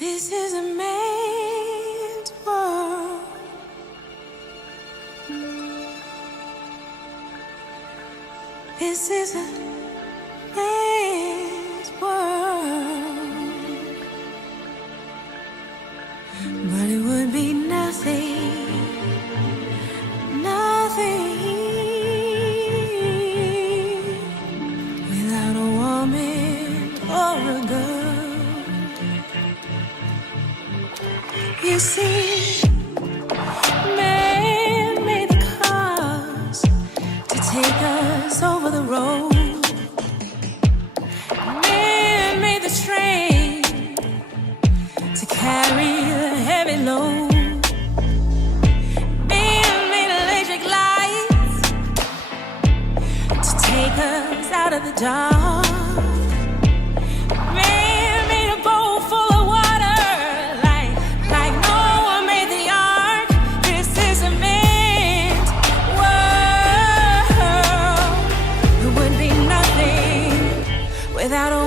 This is a man's world. This is a man's world. But it would be nothing, nothing without a woman or a girl. You see, man made the cars to take us over the road. Man made the train to carry the heavy load. Man made electric lights to take us out of the dark. Man made a boat full of water like Noah made the ark. This is a man's world. It would be nothing without a